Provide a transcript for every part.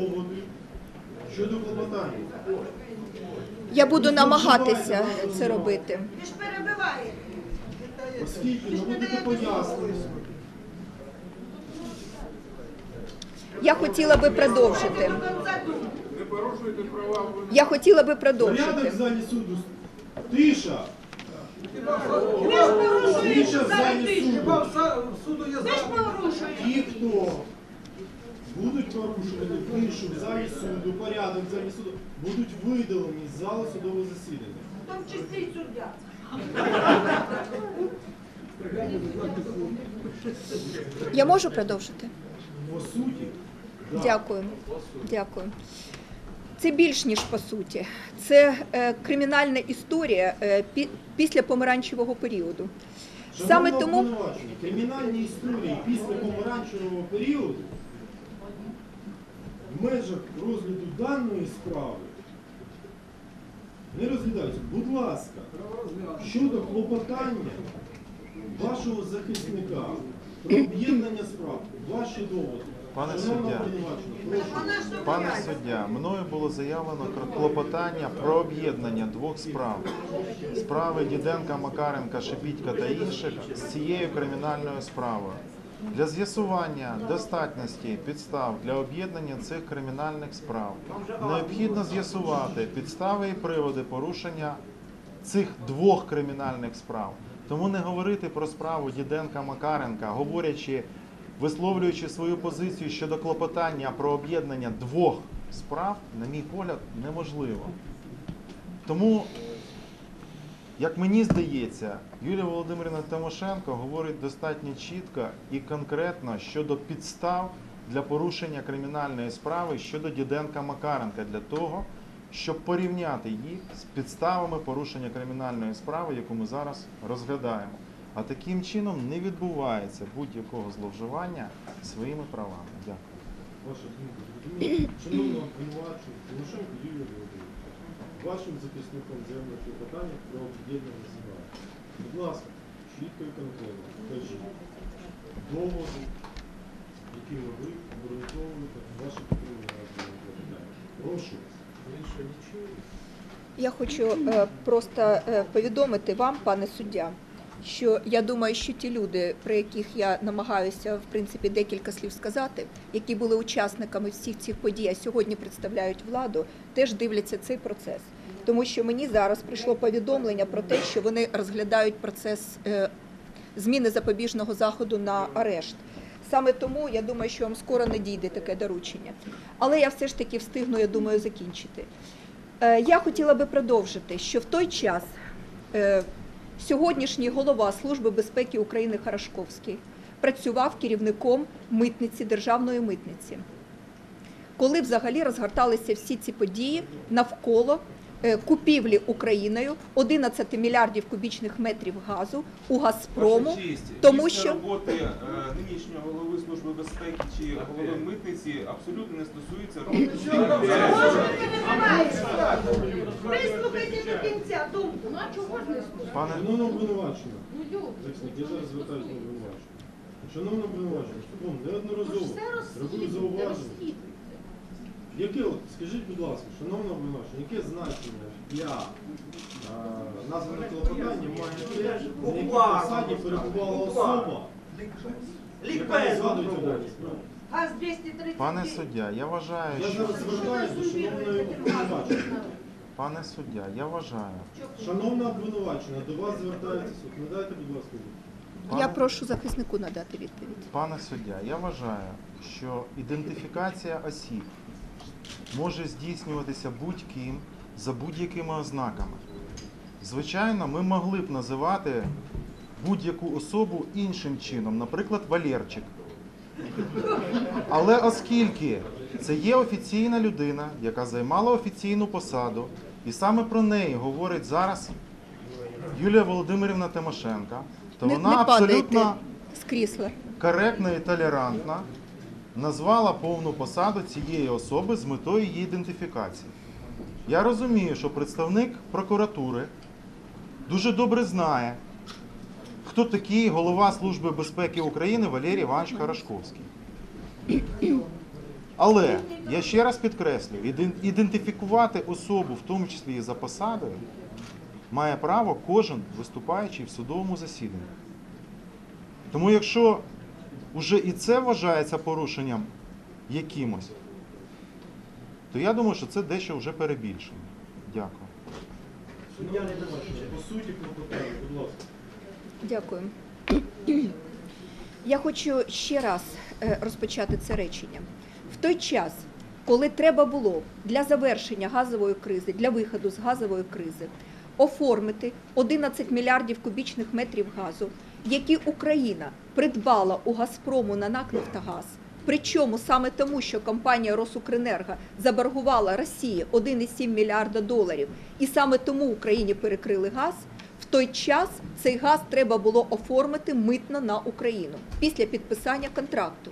доводи щодо клопотання. Я буду намагатися це робити. Ви ж перебиваєте. Оскільки наводите пояснення, Я хотіла би продовжити. До кінця думки. Я хотіла би порядок в продовжити. залі суду. Тиша. Ви ж порушуєте Тиша в зараз залі суду. Ви ж порушуєте. Ті, хто будуть порушувати тишу в залі суду, порядок залі суду, будуть видалені з залу судового засідання. В тому числі суддя. Я можу продовжити? По суті, да. Дякую. Дякую. Це більш ніж по суті. Це е, кримінальна історія е, пі- після помаранчевого періоду. Саме Шановна тому кримінальні історії після помаранчевого періоду в межах розгляду даної справи не розглядаються. Будь ласка, щодо клопотання вашого захисника про об'єднання справ, ваші доводи. Пане суддя. Пане суддя, мною було заявлено клопотання про об'єднання двох справ: справи Діденка, Макаренка, Шепітька та інших з цією кримінальною справою. Для з'ясування достатності підстав для об'єднання цих кримінальних справ необхідно з'ясувати підстави і приводи порушення цих двох кримінальних справ. Тому не говорити про справу Діденка Макаренка, говорячи, висловлюючи свою позицію щодо клопотання про об'єднання двох справ, на мій погляд, неможливо. Тому, як мені здається, Юлія Володимирівна Тимошенко говорить достатньо чітко і конкретно щодо підстав для порушення кримінальної справи щодо Діденка Макаренка для того, щоб порівняти їх з підставами порушення кримінальної справи, яку ми зараз розглядаємо. А таким чином не відбувається будь-якого зловживання своїми правами. Дякую. Ваша думка. Шановна обвинувачена, Тимошенко Юлія Володимирівна, вашим захисником земних клопотання про об'єднання справи. Будь ласка, чітко і конкретно покажіть доводи, якими ви обґрунтовуєте ваші підтримання питання. Прошу. Я хочу е, просто е, повідомити вам, пане суддя, що я думаю, що ті люди, про яких я намагаюся в принципі декілька слів сказати, які були учасниками всіх цих подій, а сьогодні представляють владу, теж дивляться цей процес. Тому що мені зараз прийшло повідомлення про те, що вони розглядають процес е, зміни запобіжного заходу на арешт. Саме тому я думаю, що вам скоро не дійде таке доручення. Але я все ж таки встигну, я думаю, закінчити. Е, Я хотіла би продовжити, що в той час е, сьогоднішній голова Служби безпеки України Харашковський працював керівником митниці державної митниці, коли взагалі розгорталися всі ці події навколо купівлі Україною 11 мільярдів кубічних метрів газу у Газпрому, честь, тому що роботи е, нинішнього голови служби безпеки чи голови митниці абсолютно не стосується? Вислухайте до кінця думку. Ну а чого ж не? Пане Шановна обвинувачена, захисник, я зараз звертаюся до обвинувачення. Шановна обвинувачена, судом неодноразово робив зауваження. Яке, от, скажіть, будь ласка, шановна обвинувачена, яке значення для а, названого клопотання має те, на якій посаді перебувала особа, яка не згадується в даній? Газ 230. Пане суддя, я вважаю, Я що зараз звертаюся до шановної обвинуваченої. пане суддя, я вважаю. Шановна обвинувачена, до вас звертається суд. Надайте, будь ласка, відповідь. я Пане- прошу захиснику надати відповідь. Пане суддя, я вважаю, що ідентифікація осіб може здійснюватися будь-ким за будь-якими ознаками. Звичайно, ми могли б називати будь-яку особу іншим чином, наприклад, Валерчик. Але оскільки це є офіційна людина, яка займала офіційну посаду, і саме про неї говорить зараз Юлія Володимирівна Тимошенка, то Не, вона не абсолютно з крісла. і толерантно назвала повну посаду цієї особи з метою її ідентифікації. Я розумію, що представник прокуратури дуже добре знає, хто такий голова Служби безпеки України Валерій Іванович Хорошковський. Але я ще раз підкреслю, іден- ідентифікувати особу, в тому числі і за посадою, має право кожен виступаючий в судовому засіданні. Тому якщо вже і це вважається порушенням якимось, то я думаю, що це дещо вже перебільшено. Дякую. Суддя не. По суті, клопотання, будь ласка. Дякую. Я хочу ще раз е, розпочати це речення. В той час, коли треба було для завершення газової кризи, для виходу з газової кризи, оформити 11 мільярдів кубічних метрів газу, які Україна придбала у Газпрому на НАК «Нафтогаз», Причому саме тому, що компанія Росукренерго заборгувала Росії 1,7 мільярда доларів, і саме тому Україні перекрили газ. В той час цей газ треба було оформити митно на Україну після підписання контракту.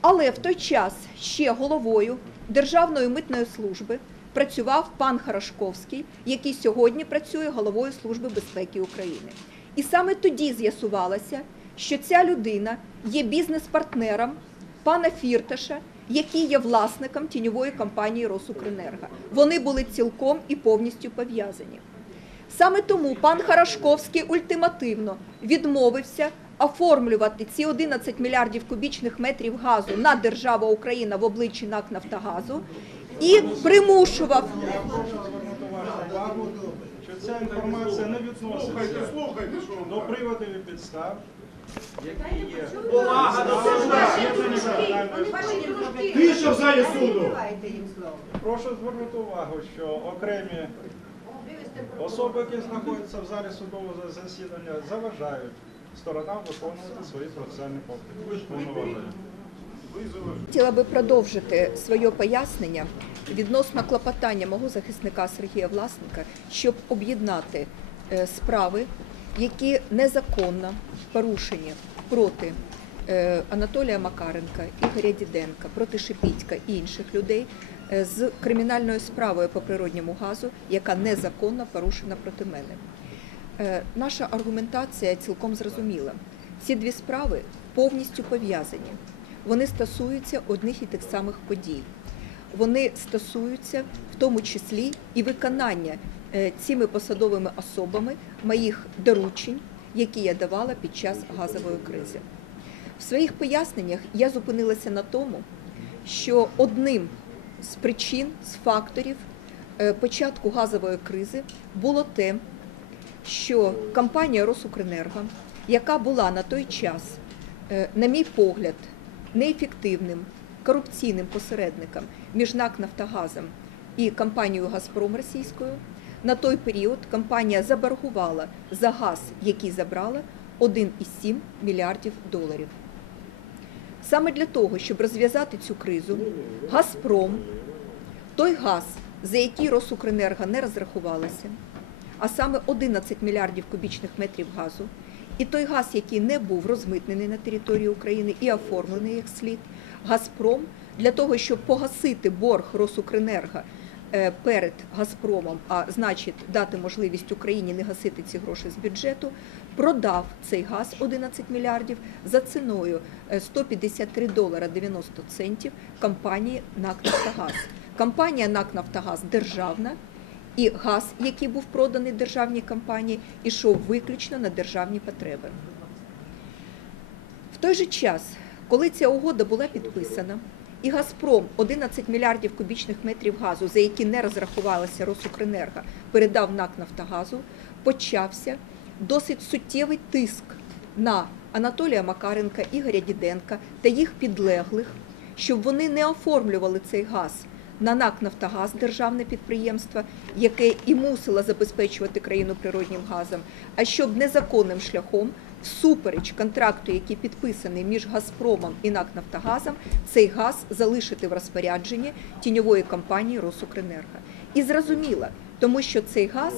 Але в той час ще головою Державної митної служби працював пан Харашковський, який сьогодні працює головою Служби безпеки України. І саме тоді з'ясувалося, що ця людина є бізнес-партнером пана Фірташа, який є власником тіньової компанії Росукренерго. Вони були цілком і повністю пов'язані. Саме тому пан Харашковський ультимативно відмовився оформлювати ці 11 мільярдів кубічних метрів газу на державу Україна в обличчі НАК Нафтогазу і примушував ця інформація не відноситься до приводів і підстав, які є. Тиша в залі суду! Прошу звернути увагу, що окремі особи, які знаходяться в залі судового засідання, заважають сторонам виконувати свої процесуальні повноваження. Хотіла би продовжити своє пояснення відносно клопотання мого захисника Сергія Власника, щоб об'єднати е, справи, які незаконно порушені проти е, Анатолія Макаренка, Ігоря Діденка, проти Шепітька і інших людей е, з кримінальною справою по природньому газу, яка незаконно порушена проти мене. Наша аргументація цілком зрозуміла. Ці дві справи повністю пов'язані. Вони стосуються одних і тих самих подій. Вони стосуються в тому числі і виконання е, цими посадовими особами моїх доручень, які я давала під час газової кризи. В своїх поясненнях я зупинилася на тому, що одним з причин, з факторів е, початку газової кризи було те, що компанія Росукренерго, яка була на той час, е, на мій погляд, неефективним корупційним посередником між НАК Нафтогазом і компанією Газпром Російською, на той період компанія заборгувала за газ, який забрала, 1,7 мільярдів доларів. Саме для того, щоб розв'язати цю кризу, Газпром, той газ, за який Росукренерго не розрахувалася, а саме 11 мільярдів кубічних метрів газу, і той газ, який не був розмитнений на території України і оформлений як слід, Газпром для того, щоб погасити борг Росукренерго е, перед Газпромом, а значить дати можливість Україні не гасити ці гроші з бюджету, продав цей газ 11 мільярдів за ціною е, 153 долара 90 центів компанії НАК «Нафтогаз». Компанія НАК «Нафтогаз» державна, і газ, який був проданий державній компанії, ішов виключно на державні потреби. В той же час, коли ця угода була підписана, і Газпром 11 мільярдів кубічних метрів газу, за які не розрахувалася Росукренерго, передав НАК Нафтогазу, почався досить суттєвий тиск на Анатолія Макаренка, Ігоря Діденка та їх підлеглих, щоб вони не оформлювали цей газ на НАК Нафтогаз, державне підприємство, яке і мусило забезпечувати країну природнім газом, а щоб незаконним шляхом, всупереч контракту, який підписаний між Газпромом і НАК Нафтогазом, цей газ залишити в розпорядженні тіньової компанії Росукренерго. І зрозуміло, тому що цей газ,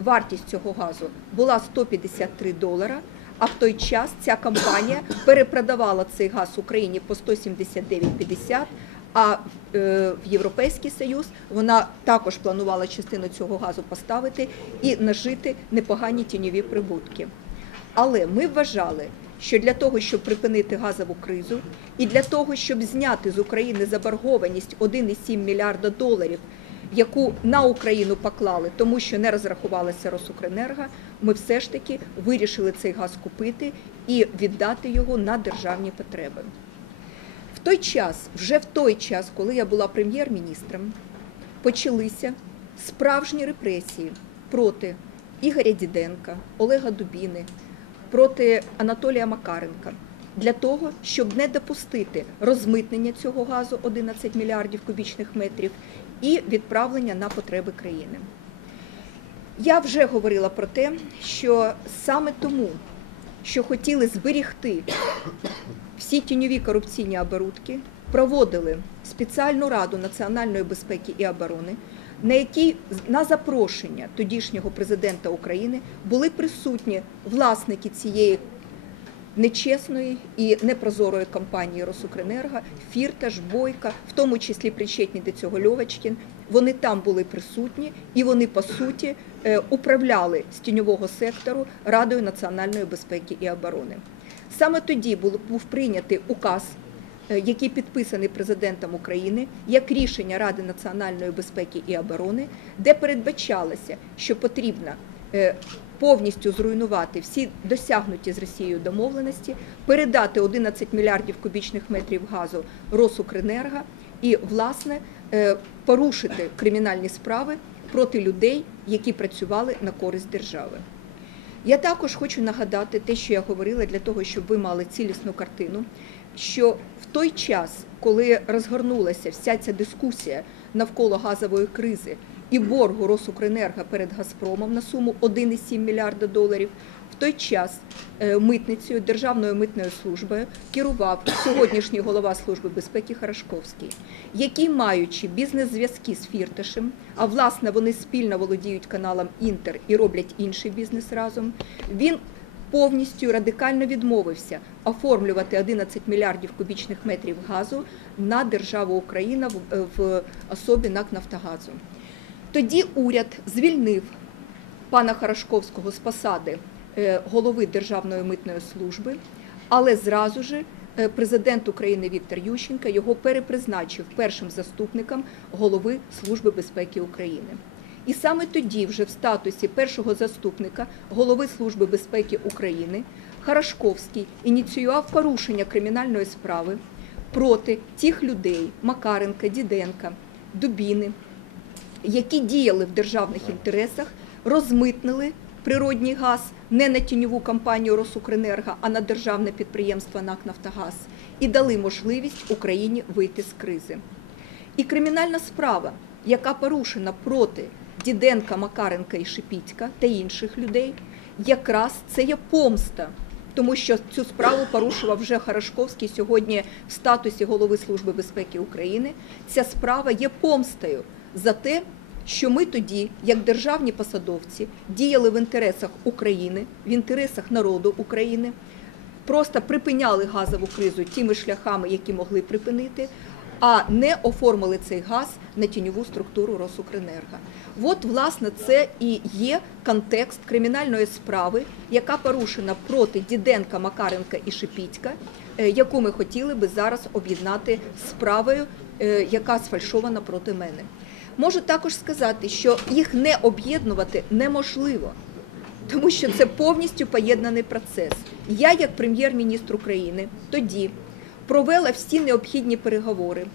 вартість цього газу була 153 долара. А в той час ця компанія перепродавала цей газ Україні по 179,50, а е, в Європейський Союз вона також планувала частину цього газу поставити і нажити непогані тіньові прибутки. Але ми вважали, що для того, щоб припинити газову кризу, і для того, щоб зняти з України заборгованість 1,7 мільярда доларів, яку на Україну поклали, тому що не розрахувалася Росукренерго, ми все ж таки вирішили цей газ купити і віддати його на державні потреби. Той час, вже в той час, коли я була прем'єр-міністром, почалися справжні репресії проти Ігоря Діденка, Олега Дубіни, проти Анатолія Макаренка для того, щоб не допустити розмитнення цього газу 11 мільярдів кубічних метрів і відправлення на потреби країни. Я вже говорила про те, що саме тому, що хотіли зберігти всі тіньові корупційні оборудки, проводили спеціальну раду національної безпеки і оборони, на якій на запрошення тодішнього президента України були присутні власники цієї нечесної і непрозорої компанії Росукренерго, Фірташ, Бойка, в тому числі причетні до цього Льовочкін. Вони там були присутні і вони по суті е, управляли з тіньового сектору Радою національної безпеки і оборони. Саме тоді був, прийнятий указ, е, який підписаний президентом України як рішення Ради національної безпеки і оборони, де передбачалося, що потрібно е, повністю зруйнувати всі досягнуті з Росією домовленості, передати 11 мільярдів кубічних метрів газу Росукренерго і, власне, е, порушити кримінальні справи проти людей, які працювали на користь держави. Я також хочу нагадати те, що я говорила для того, щоб ви мали цілісну картину, що в той час, коли розгорнулася вся ця дискусія навколо газової кризи і боргу Росукренерго перед Газпромом на суму 1,7 мільярда доларів, в той час е, митницею Державною митною службою керував сьогоднішній голова Служби безпеки Харашковський, який, маючи бізнес-зв'язки з Фірташем, а власне вони спільно володіють каналом Інтер і роблять інший бізнес разом, він повністю радикально відмовився оформлювати 11 мільярдів кубічних метрів газу на державу Україна в, в особі НАК Нафтогазу. Тоді уряд звільнив пана Харашковського з посади е, голови Державної митної служби, але зразу ж е, президент України Віктор Ющенко його перепризначив першим заступником голови Служби безпеки України. І саме тоді, вже в статусі першого заступника голови Служби безпеки України, Харашковський ініціював порушення кримінальної справи проти тих людей Макаренка, Діденка, Дубіни, які діяли в державних інтересах, розмитнили природній газ не на тіньову компанію Росукренерго, а на державне підприємство НАК Нафтогаз і дали можливість Україні вийти з кризи. І кримінальна справа, яка порушена проти Діденка, Макаренка і Шипітька та інших людей, якраз це є помста. Тому що цю справу порушував вже Харашковський сьогодні в статусі голови Служби безпеки України. Ця справа є помстою за те, що ми тоді, як державні посадовці, діяли в інтересах України, в інтересах народу України, просто припиняли газову кризу тими шляхами, які могли припинити, а не оформили цей газ на тіньову структуру Росукренерго. От, власне, це і є контекст кримінальної справи, яка порушена проти Діденка, Макаренка і Шипітька, е, яку ми хотіли би зараз об'єднати справою, е, яка сфальшована проти мене. Можу також сказати, що їх не об'єднувати неможливо, тому що це повністю поєднаний процес. Я, як прем'єр-міністр України, тоді провела всі необхідні переговори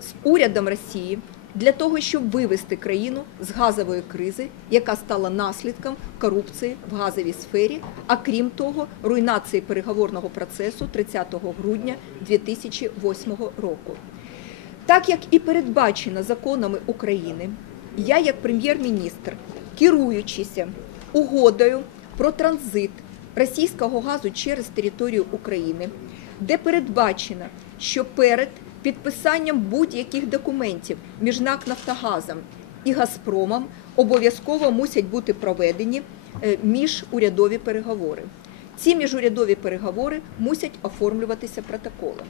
з урядом Росії для того, щоб вивести країну з газової кризи, яка стала наслідком корупції в газовій сфері, а крім того, руйнації переговорного процесу 30 грудня 2008 року. Так як і передбачено законами України, я, як прем'єр-міністр, керуючися угодою про транзит російського газу через територію України, де передбачено, що перед підписанням будь-яких документів між НАК Нафтогазом і Газпромом обов'язково мусять бути проведені е, міжурядові переговори. Ці міжурядові переговори мусять оформлюватися протоколом.